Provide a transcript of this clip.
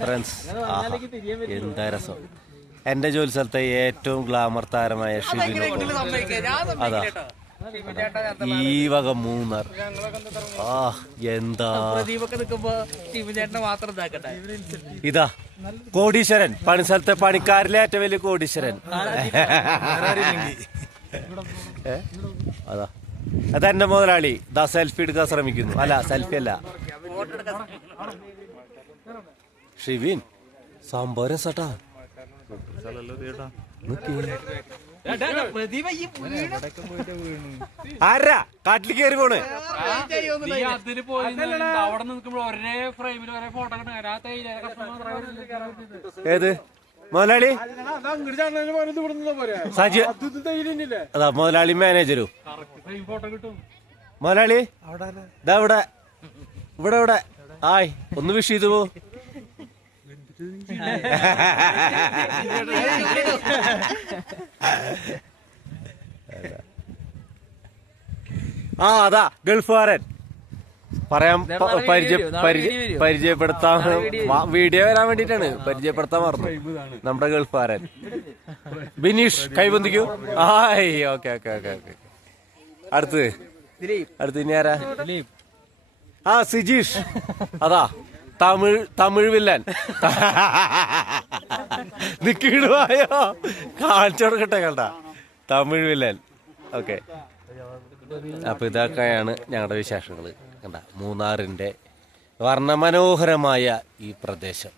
Friends, എന്താ രസം. എന്റെ ജോലി സ്ഥലത്തെ ഏറ്റവും ഗ്ലാമർ താരമായ ഷിബിന് അതാ ഈ വക മൂന്നാർ. എന്താ ഇതാ കോടീശ്വരൻ, പണിസ്ഥലത്തെ പണിക്കാരിലെ ഏറ്റവും വലിയ കോടീശ്വരൻ. അതാ അതെന്റെ മുതലാളി ദാ സെൽഫി എടുക്കാൻ ശ്രമിക്കുന്നു. അല്ല, സെൽഫി അല്ല, ഷിബിൻ സംഭവം രസാട്ടാ. ആരാ കാട്ടിൽ കയറി പോണ്? ഏത് മുതലാളി? അതാ മുതലാളി മാനേജരും. മുതലാളി ഇതാ ഇവിടെ ഇവിടെ ഇവിടെ ആയ് ഒന്ന് വിഷ് ചെയ്തു പോ. അതാ ഗൾഫുകാരൻ. പറയാൻ പരിചയപ്പെടുത്താൻ വീഡിയോ വരാൻ വേണ്ടിട്ടാണ്, പരിചയപ്പെടുത്താൻ മറന്നു. നമ്മുടെ ഗൾഫുകാരൻ ബിനീഷ് കൈബന്ധിക്കൂ. ആയ് ഓക്കെ ഓക്കെ ഓക്കെ ഓക്കെ. അടുത്ത് ഇനി ആരാ? സിജീഷ്. അതാ തമിഴ് വില്ലൻ. നിക്കിടുവായോ കാണിച്ചു കൊടുക്കട്ടെ കണ്ട തമിഴ് വില്ലൻ. ഓക്കെ, അപ്പൊ ഇതൊക്കെയാണ് ഞങ്ങളുടെ വിശേഷങ്ങൾ. കണ്ട മൂന്നാറിന്റെ വർണ്ണമനോഹരമായ ഈ പ്രദേശം.